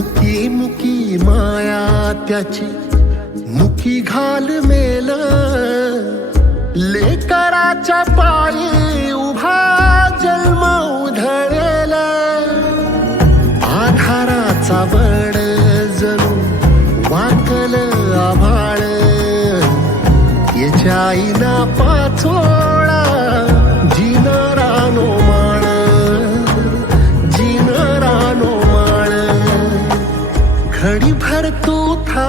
मुकी मुकी माया त्याची मुकी घाल मेल. लेकराच्या पा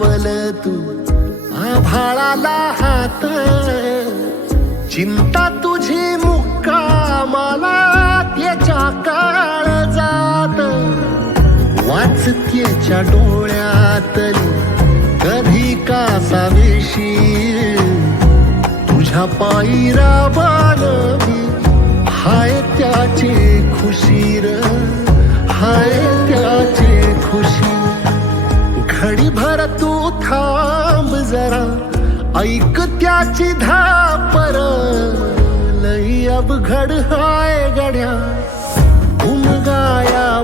लावल तू आभाळाला हात. चिंता तुझी मुक्कामाला त्याच्या काळ जात. वाचतेच्या डोळ्यातली कधी कासावेशी तुझ्या पायी राबाल मी हाय त्याचे खुशीर. ऐक त्याची धापर लई अवघड हाय गड्या. उमगाया